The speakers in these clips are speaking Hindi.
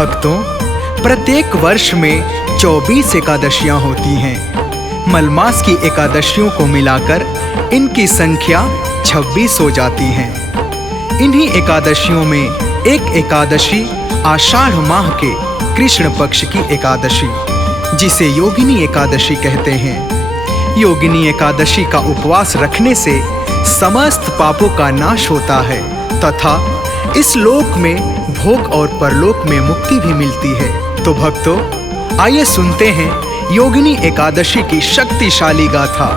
भक्तों, प्रत्येक वर्ष में 24 एकादशियां होती हैं। मलमास की एकादशियों को मिलाकर इनकी संख्या 26 हो जाती है। इन्हीं एकादशियों में एक एकादशी आषाढ़ माह के कृष्ण पक्ष की एकादशी, जिसे योगिनी एकादशी कहते हैं। योगिनी एकादशी का उपवास रखने से समस्त पापों का नाश होता है तथा इस लोक में भोग और परलोक में मुक्ति भी मिलती है। तो भक्तों, आइए सुनते हैं योगिनी एकादशी की शक्तिशाली गाथा।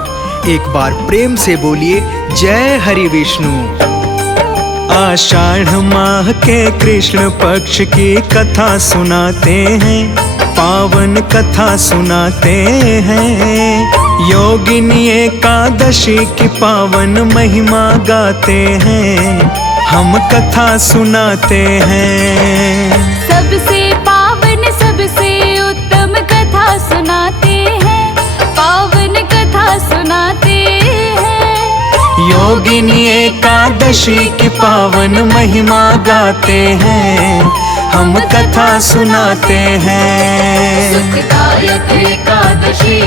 एक बार प्रेम से बोलिए जय हरि विष्णु। आषाढ़ माह के कृष्ण पक्ष की कथा सुनाते हैं, पावन कथा सुनाते हैं। योगिनी एकादशी की पावन महिमा गाते हैं, हम कथा सुनाते हैं। सबसे पावन सबसे उत्तम कथा सुनाते हैं, पावन कथा सुनाते हैं। योगिनी एकादशी की पावन महिमा गाते हैं, हम कथा सुनाते हैं। सुखदायक एकादशी,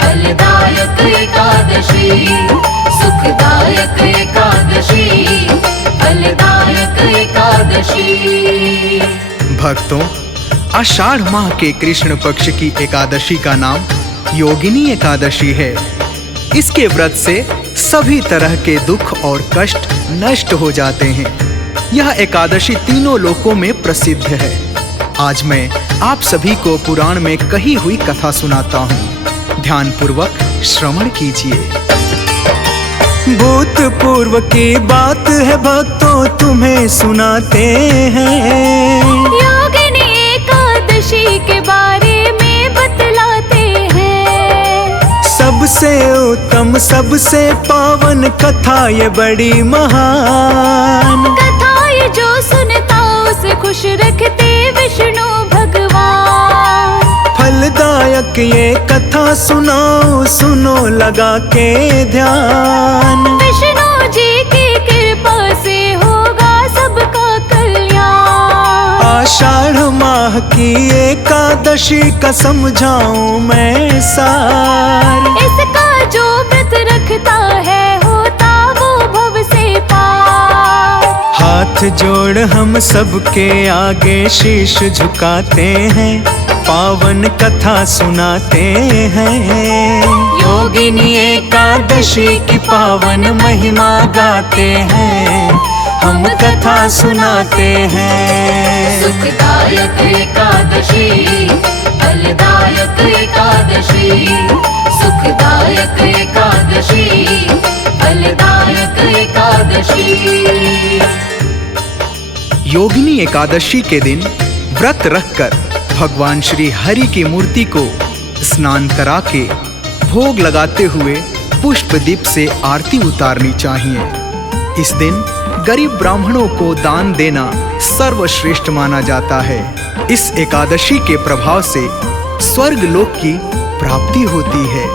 फलदायक एकादशी, सुखदायक एकादशी, फलदायक एकादशी। भक्तों, आषाढ़ माह के कृष्ण पक्ष की एकादशी का नाम योगिनी एकादशी है। इसके व्रत से सभी तरह के दुख और कष्ट नष्ट हो जाते हैं। यह एकादशी तीनों लोकों में प्रसिद्ध है। आज मैं आप सभी को पुराण में कही हुई कथा सुनाता हूँ। ध्यान पूर्वक श्रवण कीजिए। भूतपूर्व की बात है भक्तों, तुम्हें सुनाते हैं। योगिनी एकादशी के बारे में बतलाते हैं। सबसे उत्तम सबसे पावन कथा ये बड़ी महान कथा ये जो सुनता उसे खुश रखते विष्णु भगवान। फलदायक ये कथा सुनाओ, सुनो लगा के ध्यान। विष्णु जी की कृपा से होगा सबका कल्याण। आषाढ़ माह की एकादशी का समझाऊं मैं सार। इसका जो व्रत रखता है होता वो भव से पार। हाथ जोड़ हम सबके आगे शीश झुकाते हैं, पावन कथा सुनाते हैं। योगिनी एकादशी की पावन महिमा गाते हैं, हम कथा सुनाते हैं। सुखदायक एकादशी, फलदायक एकादशी, सुखदायक एकादशी, फलदायक एकादशी। योगिनी एकादशी के दिन व्रत रखकर भगवान श्री हरि की मूर्ति को स्नान करा के भोग लगाते हुए पुष्प दीप से आरती उतारनी चाहिए। इस दिन गरीब ब्राह्मणों को दान देना सर्वश्रेष्ठ माना जाता है। इस एकादशी के प्रभाव से स्वर्ग लोक की प्राप्ति होती है।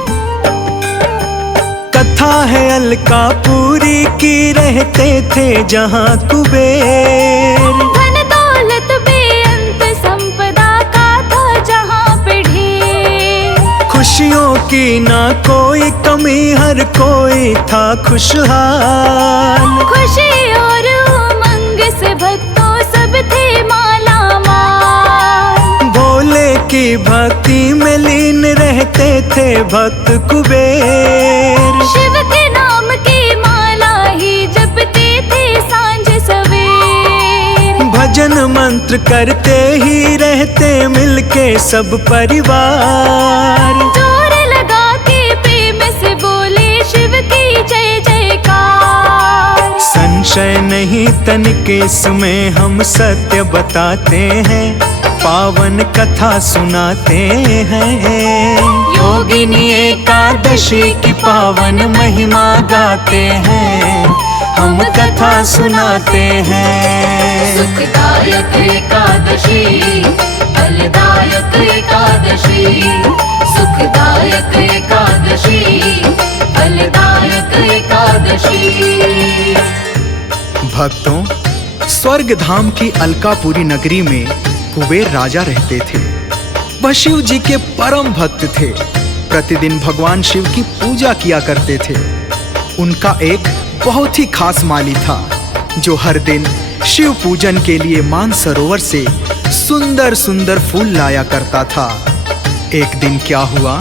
कथा है अलकापुरी की, रहते थे जहाँ कुबेर। धन दौलत बेअंत संपदा का था जहाँ पे ढेर। खुशियों की ना कोई कमी, हर कोई था खुशहाल। खुशी और उमंग से भक्तों सब थे माला माल। भोले की भक्ति में लीन रहते थे भक्त कुबेर। शिव के नाम की माला ही जपते थे सांझ सवेर। भजन मंत्र करते ही रहते मिलके सब परिवार। जोर लगा के प्रेम से बोले शिव की जय जयकार। संशय नहीं तनिक इसमें हम सत्य बताते हैं, पावन कथा सुनाते हैं। योगिनी एकादशी की पावन महिमा गाते हैं, हम कथा सुनाते हैं। सुखदायक एकादशी, फलदायक एकादशी, सुखदायक एकादशी, फलदायक एकादशी। भक्तों, स्वर्ग धाम की अलकापुरी नगरी में कुबेर राजा रहते थे। वह शिव जी के परम भक्त थे। प्रतिदिन भगवान शिव की पूजा किया करते थे। उनका एक बहुत ही खास माली था जो हर दिन शिव पूजन के लिए मानसरोवर से सुंदर सुंदर फूल लाया करता था। एक दिन क्या हुआ,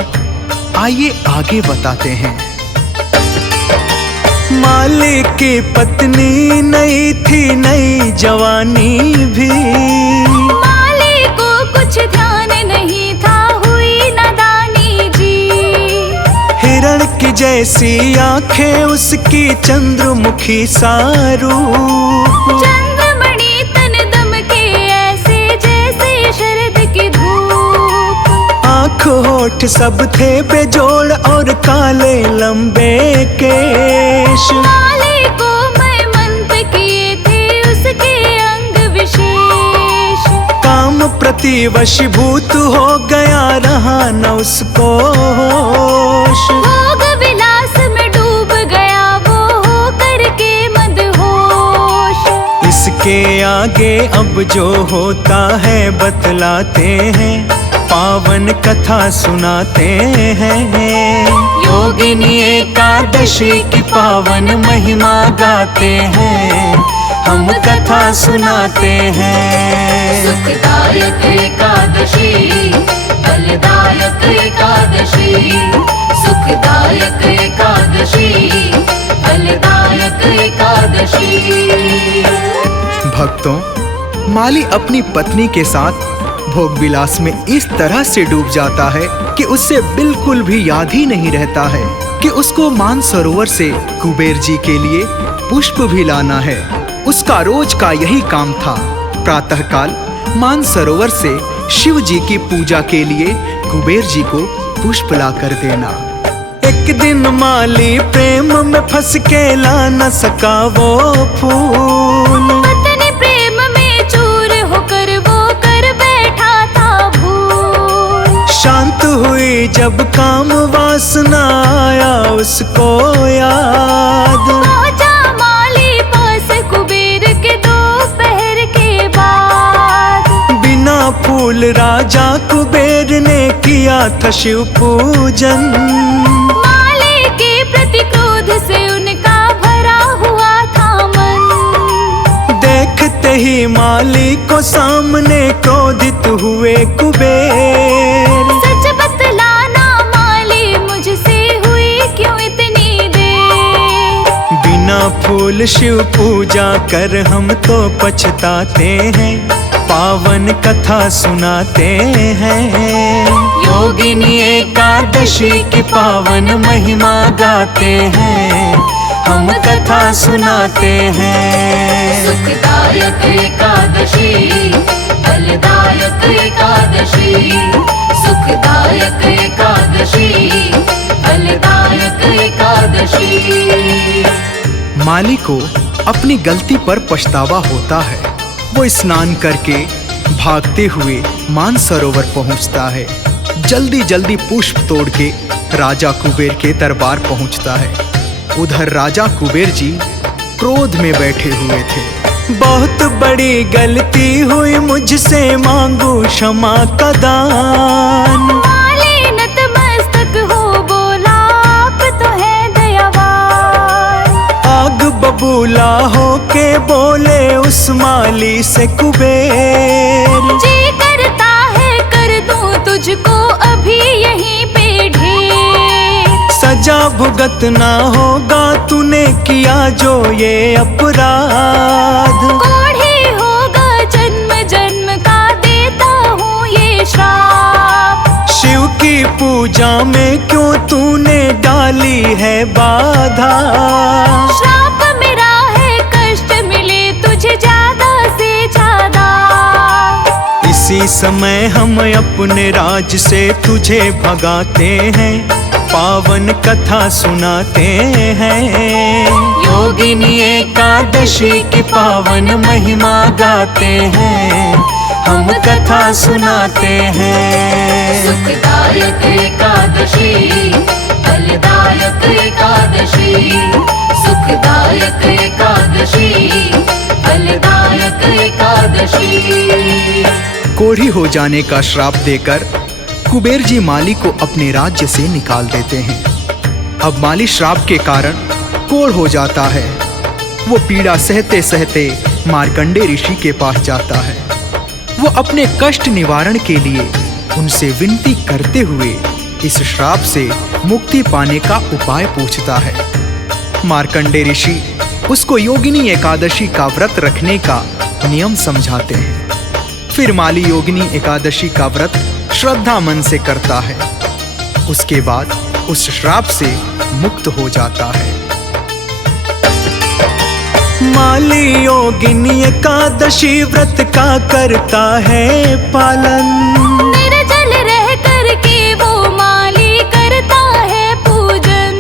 आइए आगे बताते हैं। माली की पत्नी नई थी, नई जवानी भी। माली को कुछ ध्यान नहीं था, हुई नादानी जी। हिरण की जैसी आंखें, उसकी चंद्रमुखी सा रूप। चंद्रमणि तन दमके ऐसे जैसे शरद की धूप। आँख होठ सब थे बेजोड़ और काले लंबे केश। माली को मैं मंत्र किए थे उसके अंग विशेष। काम प्रति वशीभूत हो गया, रहा न उसको होश। भोग विलास में डूब गया वो हो करके मदहोश। इसके आगे अब जो होता है बतलाते हैं, पावन कथा सुनाते हैं। योगिनी एकादशी की पावन महिमा गाते हैं, हम कथा सुनाते हैं। सुखदायक एकादशी, फलदायक एकादशी। सुखदायक एकादशी, फलदायक एकादशी। भक्तों, माली अपनी पत्नी के साथ भोग विलास में इस तरह से डूब जाता है कि उससे बिल्कुल भी याद ही नहीं रहता है कि उसको मानसरोवर से कुबेर जी के लिए पुष्प भी लाना है। उसका रोज का यही काम था। प्रातःकाल मानसरोवर से शिव जी की पूजा के लिए कुबेर जी को पुष्प ला कर देना। एक दिन माली प्रेम में फंस के ला न सका वो फूल। पत्नी प्रेम में चूर होकर वो कर बैठा था भूल। शांत हुई जब काम वासना आया उसको याद। पहुंचा माली पास कुबेर के दोपहर के बाद। बिना फूल राजा कुबेर ने किया था शिव पूजन। माली के प्रति क्रोध से उनका भरा हुआ था मन। देखते ही माली को सामने क्रोधित हुए कुबेर। सच बतलाना माली, मुझसे हुई क्यों इतनी देर। बिना फूल शिव पूजा कर हम तो पछताते हैं, पावन कथा सुनाते हैं। योगिनी एकादशी की पावन महिमा गाते हैं, हम कथा सुनाते हैं। सुखदायक एकादशी, फलदायक एकादशी। सुखदायक एकादशी, फलदायक एकादशी। माली को अपनी गलती पर पछतावा होता है। वो स्नान करके भागते हुए मानसरोवर पहुंचता है। जल्दी जल्दी पुष्प तोड़ के राजा कुबेर के दरबार पहुंचता है। उधर राजा कुबेर जी क्रोध में बैठे हुए थे। बहुत बड़ी गलती हुई मुझसे, मांगू क्षमा का दान। माली नतमस्तक हो बोला, आप तो है दयावान। आग बबूला हो के बोले उस माली से कुबेर। जी करता है कर दूं तुझको अभी यहीं पे ढेर। सजा भुगतना होगा तूने किया जो ये अपराध। कोढ़ी होगा जन्म जन्म का, देता हूँ ये श्राप। शिव की पूजा में क्यों तूने डाली है बाधा। श्राप मेरा है, कष्ट मिले तुझे ज्यादा से ज्यादा। इसी समय हम अपने राज से तुझे भगाते हैं, पावन कथा सुनाते हैं। योगिनी एकादशी की पावन महिमा गाते हैं, हम कथा सुनाते हैं। सुखदायक एकादशी, फलदायक एकादशी। सुखदायक एकादशी, फलदायक एकादशी। कोढ़ी हो जाने का श्राप देकर कुबेर जी माली को अपने राज्य से निकाल देते हैं। अब माली श्राप के कारण कोढ़ हो जाता है। वो पीड़ा सहते सहते मार्कंडे ऋषि के पास जाता है। वो अपने कष्ट निवारण के लिए उनसे विनती करते हुए इस श्राप से मुक्ति पाने का उपाय पूछता है। मार्कंडे ऋषि उसको योगिनी एकादशी का व्रत रखने का नियम समझाते हैं। फिर माली योगिनी एकादशी का व्रत श्रद्धा मन से करता है। उसके बाद उस श्राप से मुक्त हो जाता है। माली योगिनी एकादशी व्रत का करता है पालन। निर्जल रह करके वो माली करता है पूजन।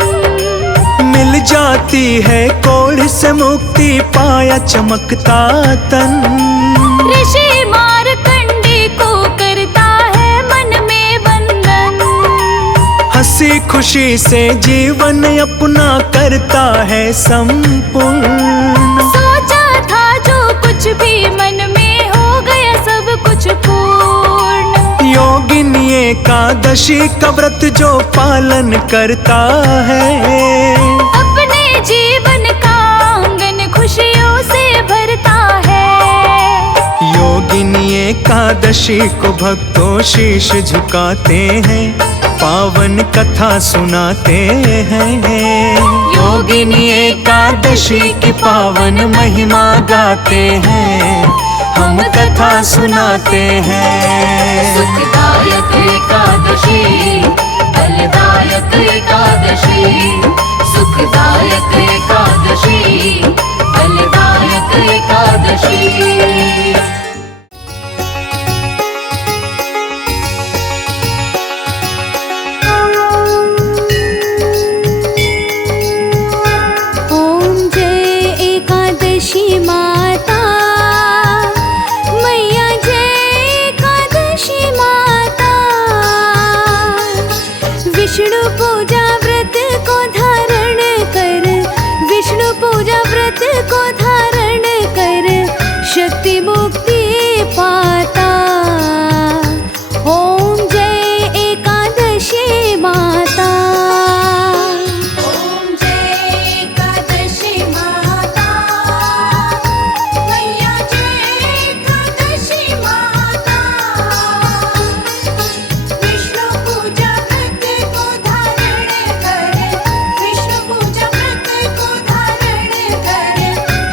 मिल जाती है कोढ़ से मुक्ति, पाया चमकता तन। ऋषि मार्कंडे को करता है मन में बंधन। हंसी खुशी से जीवन अपना करता है संपूर्ण। सोचा था जो कुछ भी मन में, हो गया सब कुछ पूर्ण। योगिनी एकादशी का व्रत जो पालन करता है, अपने जीवन का आंगन खुशियों से भरता है। योगिनी एकादशी को भक्तों शीश झुकाते हैं, पावन कथा सुनाते हैं। योगिनी एकादशी की पावन महिमा गाते हैं, हम कथा सुनाते हैं। सुखदायक एकादशी, फलदायक एकादशी। सुखदायक एकादशी, फलदायक एकादशी। विष्णु पूजा व्रत को धारण कर, विष्णु पूजा व्रत को धारण कर, शक्ति मुक्ति पाता। ओम जय एकादशी माता। ओम जय एकादशी माता, मैया जय एकादशी माता। विष्णु पूजा व्रत को धारण कर, विष्णु पूजा व्रत को धारण कर,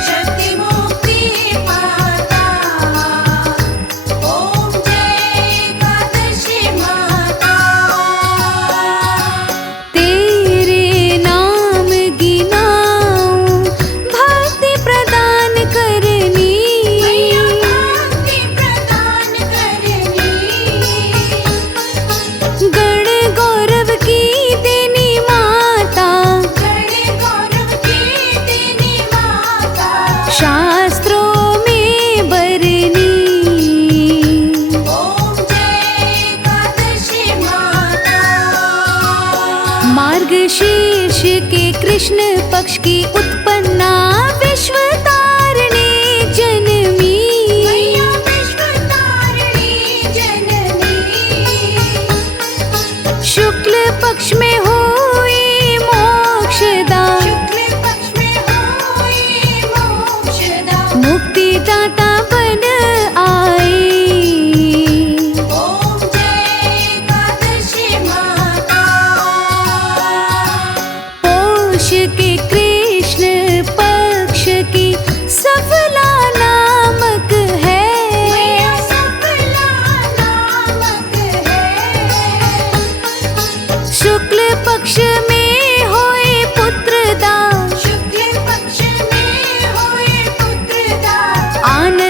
शक्ति मुक्ति पाता। ओम जय एकादशी माता। तेरे नाम गिनाऊं, भक्ति प्रदान करनी, भक्ति प्रदान करनी। गण गौरव की देनी माता, गण गौरव की देनी माता। शास्त्रों में बरनी। ओम जय एकादशी माता। मार्गशीर्ष के कृष्ण पक्ष की उत्पन्ना विश्व तारिणी जनमी, विश्व तारिणी जननी। शुक्ल पक्ष में हुई मोक्षदा, शुक्ल पक्ष में हुई मोक्षदा। मुक्तिदाता बन आई। ओम जय एकादशी माता। पोष के कृष्ण पक्ष की सफला नामक है, सफला नामक है। शुक्ल पक्ष में होए पुत्रदा, शुक्ल पक्ष में होए पुत्रदा। आनंद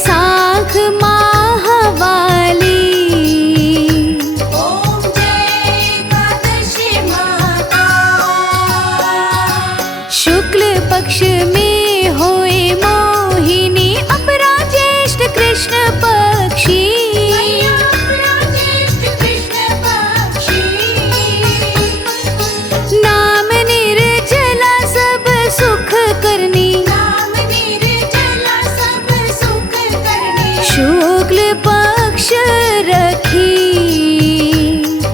बैसाख माहवाली, ओम जय एकादशी माता। शुक्ल पक्ष में होए मोहिनी, अपरा ज्येष्ठ कृष्ण पक्षी, मैया अपना ज्येष्ठ कृष्ण पक्षी। नाम निर्जला सब सुख करनी, नाम निर्जला सब सुख करनी। शुक्ल पक्ष रखी,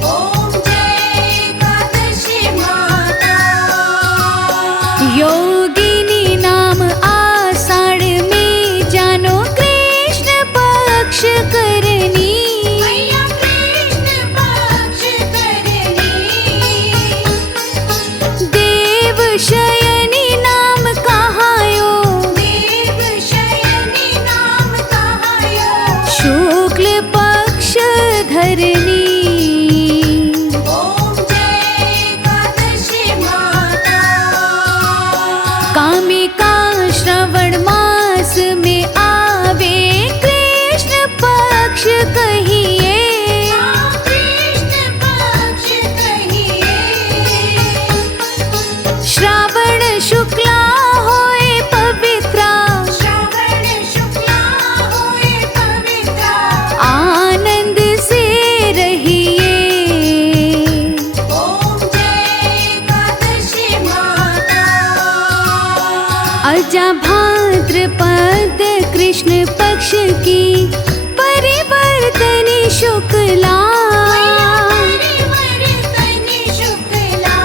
ओम जय एकादशी माता। योगिनी नाम आषाढ़ में, जानो कृष्ण पक्ष करनी, मैया कृष्ण पक्ष करनी। देव शयनी नाम कहायो, देव शयनी नाम कहायो। शुक्ल पक्ष धरनी, ओम जय एकादशी माता। कामिका श्रवण मास में आवे, कृष्ण पक्ष कहिए, कृष्ण पक्ष कहिए। श्रावण शुक्ला होए पवित्रा, श्रावण शुक्ला होए पवित्रा। आनंद से रहिए, ओम जय एकादशी माता। अजा भाद्रपद कृष्ण पक्ष की परिवर्तनी शुक्ला, परिवर्तनी शुक्ला।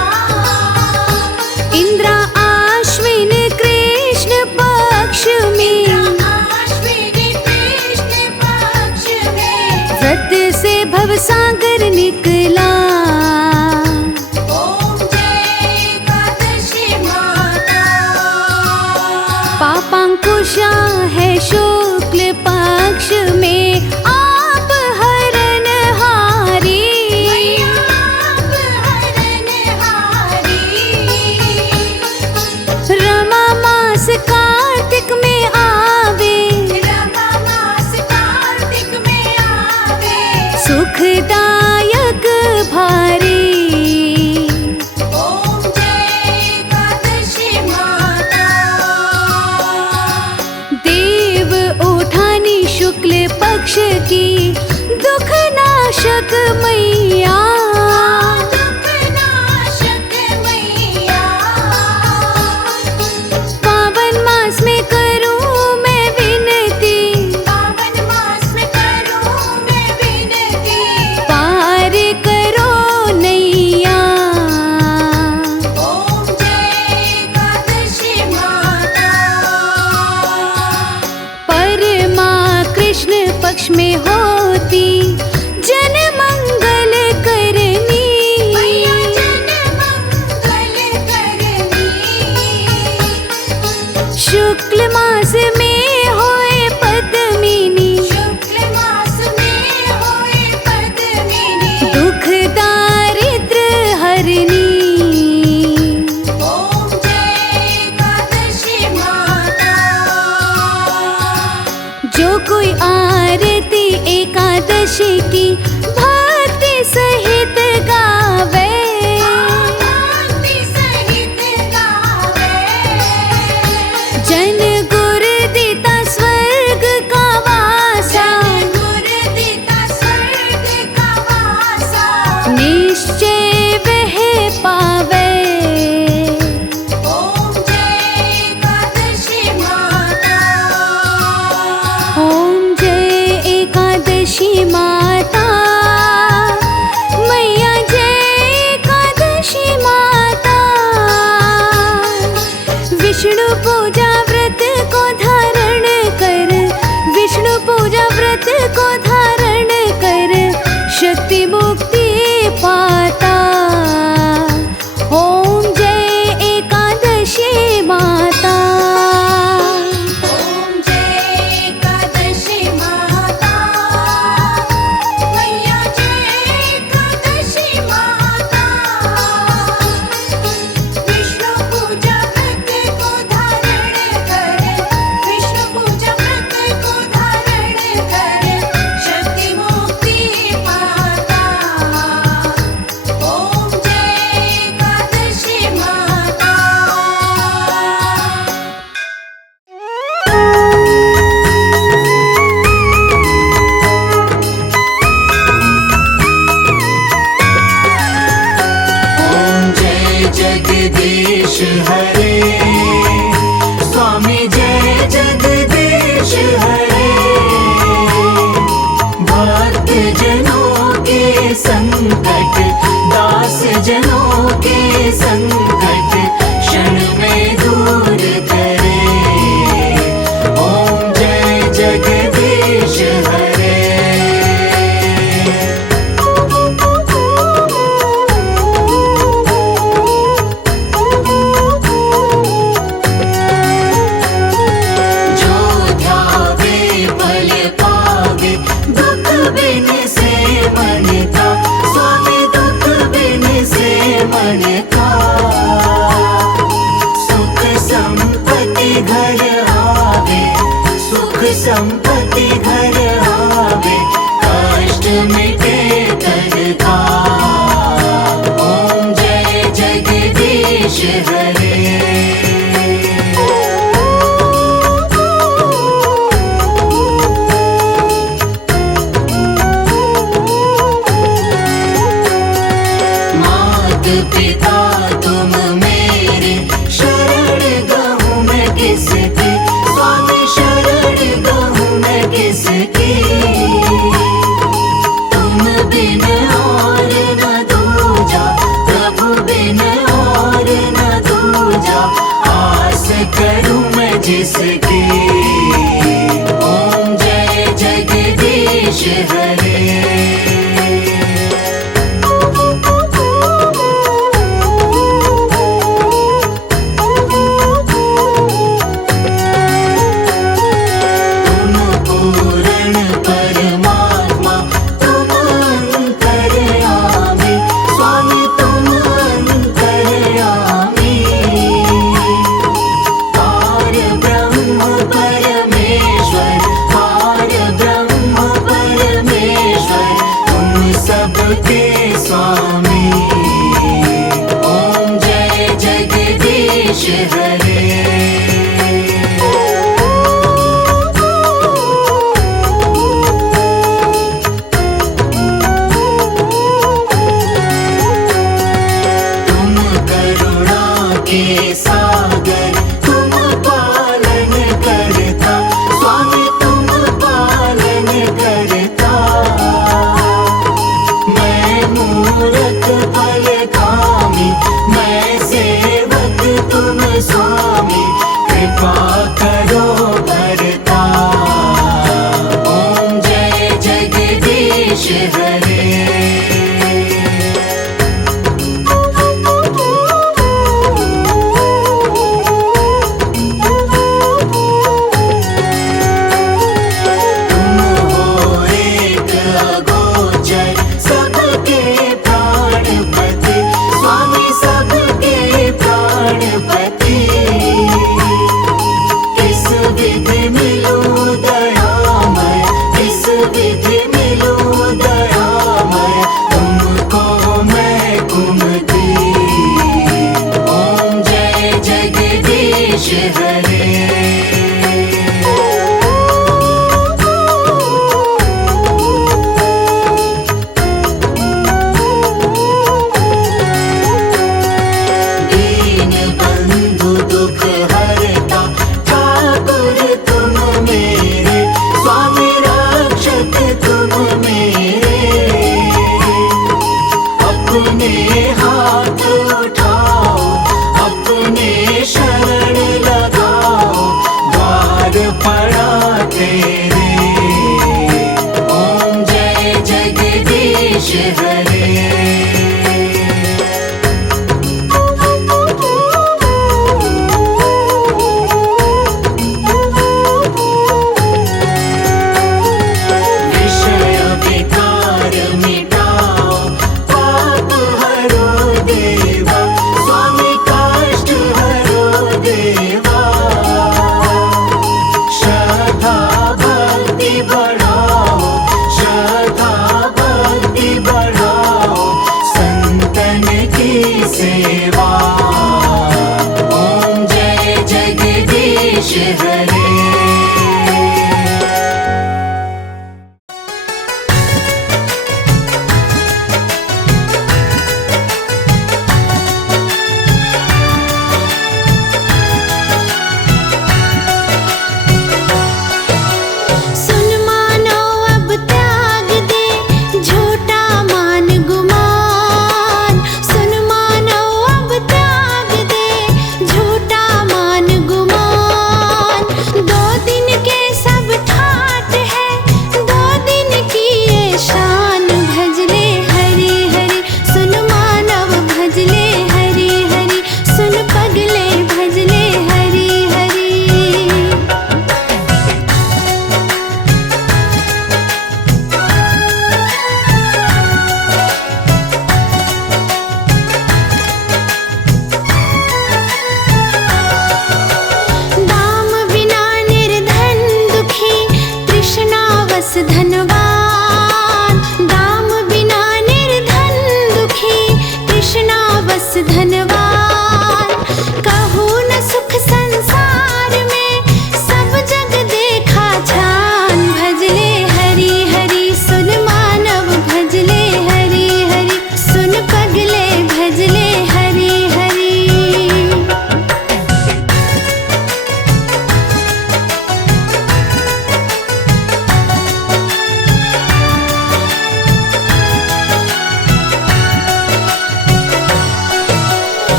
इंद्रा आश्विन कृष्ण पक्ष में, आश्विनी कृष्ण पक्ष में। व्रत से भवसागर निकला, ओम जय एकादशी माता। पापांकुशा है शुक्ल पक्ष में, आप हरण हारी, आप हरणहारी। रमा मास कार्तिक में आवे, रमा मास कार्तिक में आवे। सुखदायक भारी, ओम जय एकादशी माता। देव उठानी शुक्ल पक्ष की, दुख नाशक मैया, दुःखनाशक मैया। पावन मास में करूं मैं विनती, पावन मास में करूं मैं विनती। पार करो नैया, ओम जय एकादशी माता। परमा कृष्ण पक्ष में होती, जन मंगल करनी, मैया जन मंगल करनी। शुक्ल मास में होए पद्मिनी, शुक्ल मास में होए पद्मिनी। दुख दारिद्र हरनी, ओम जय एकादशी माता। जो कोई आरती एकादशी की भक्ति सहित गावे, भक्ति सहित गावे। जन गुर देता स्वर्ग का वासा, गुरु देता स्वर्ग का वासा। निश्चय वह पावे, ओम जय एकादशी माता। ओम जय एकादशी माता। संपत्ति घर आवे, कष्ट मिटे तन का। ओम जय जगदीश हरे। पिता तुम मेरे, शरण गहूँ मैं किसकी, स्वामी शरण गहूँ मैं किसकी। तुम बिन और न दूजा, प्रभु बिन और न दूजा, आस करूँ मैं जिसकी। ओम जय जगदीश हरे। सबके स्वामी, ओम जय जगदीश हरे। तुम करुणा के सागर, तुम पालन करता, स्वामी तुम पालन करता। मूरख फल कामी, मैं सेवक तुम स्वामी, कृपा करो भरता। ओम जय जगदीश हरे। सेवा। ओम जय जगदीश हरे।